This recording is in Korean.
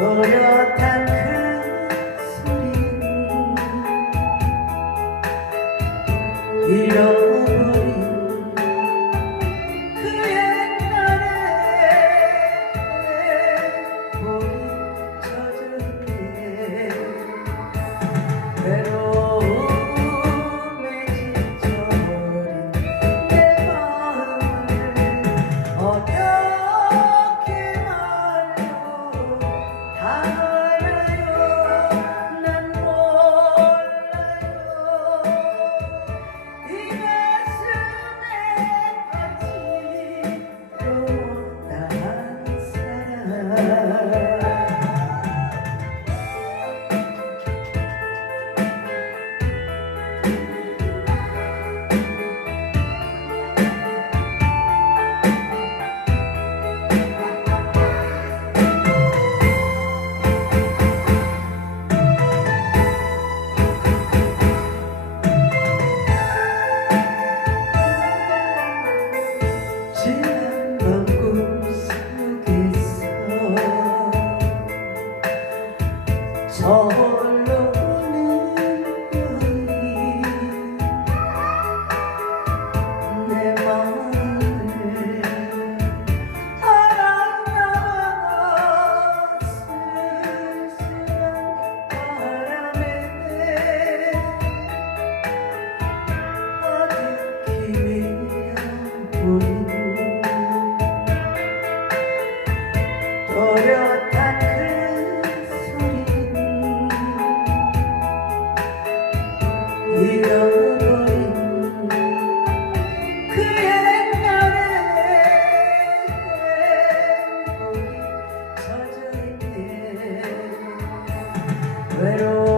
오려탄 그 소리. 잃어버린 그의 날에 몸이 젖은 게. 외로워.